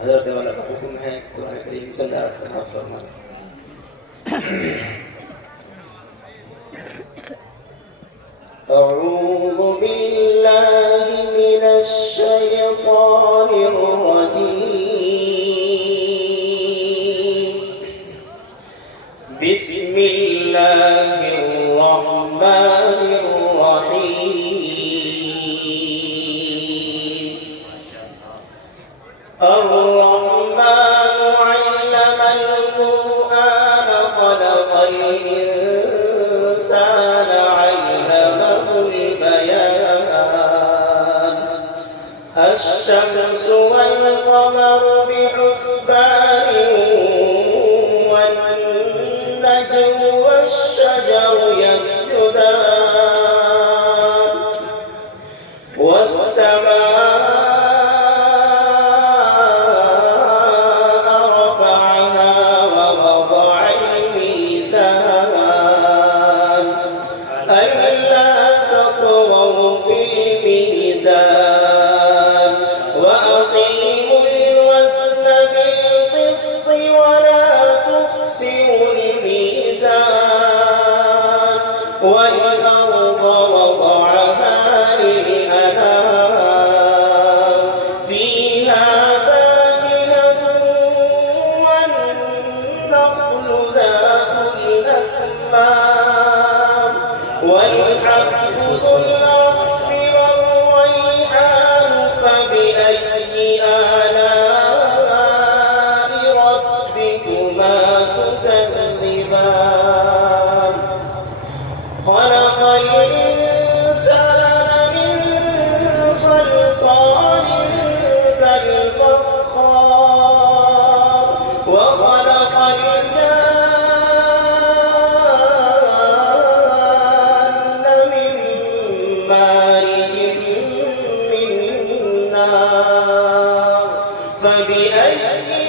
हज़रत वाला का हुक्म है कुरान करीम सल्लल्लाहु अलैहि वसल्लम फरमाते أعوذ بالله من الشيطان الرجيم بسم الله الرحمن الرحيم الرحمن علم القرآن خلق الإنسان علمه البيان الشمس والقمر بحسبان والنجم والشجر يسجدان والسماء رفعها ووضع الميزان ألا تطغوا في الميزان وأقيموا الوزن بالقسط ولا تخسروا الميزان والأرض وضعها للأنام فيها فاكهة والنخل ذات الأكمام والحب ذو العصف والريحان فبأي آلاء ربكما تكذبان خلق الإنسان من صلصال كالفخار وخلق الجان من مارج من نار فبأي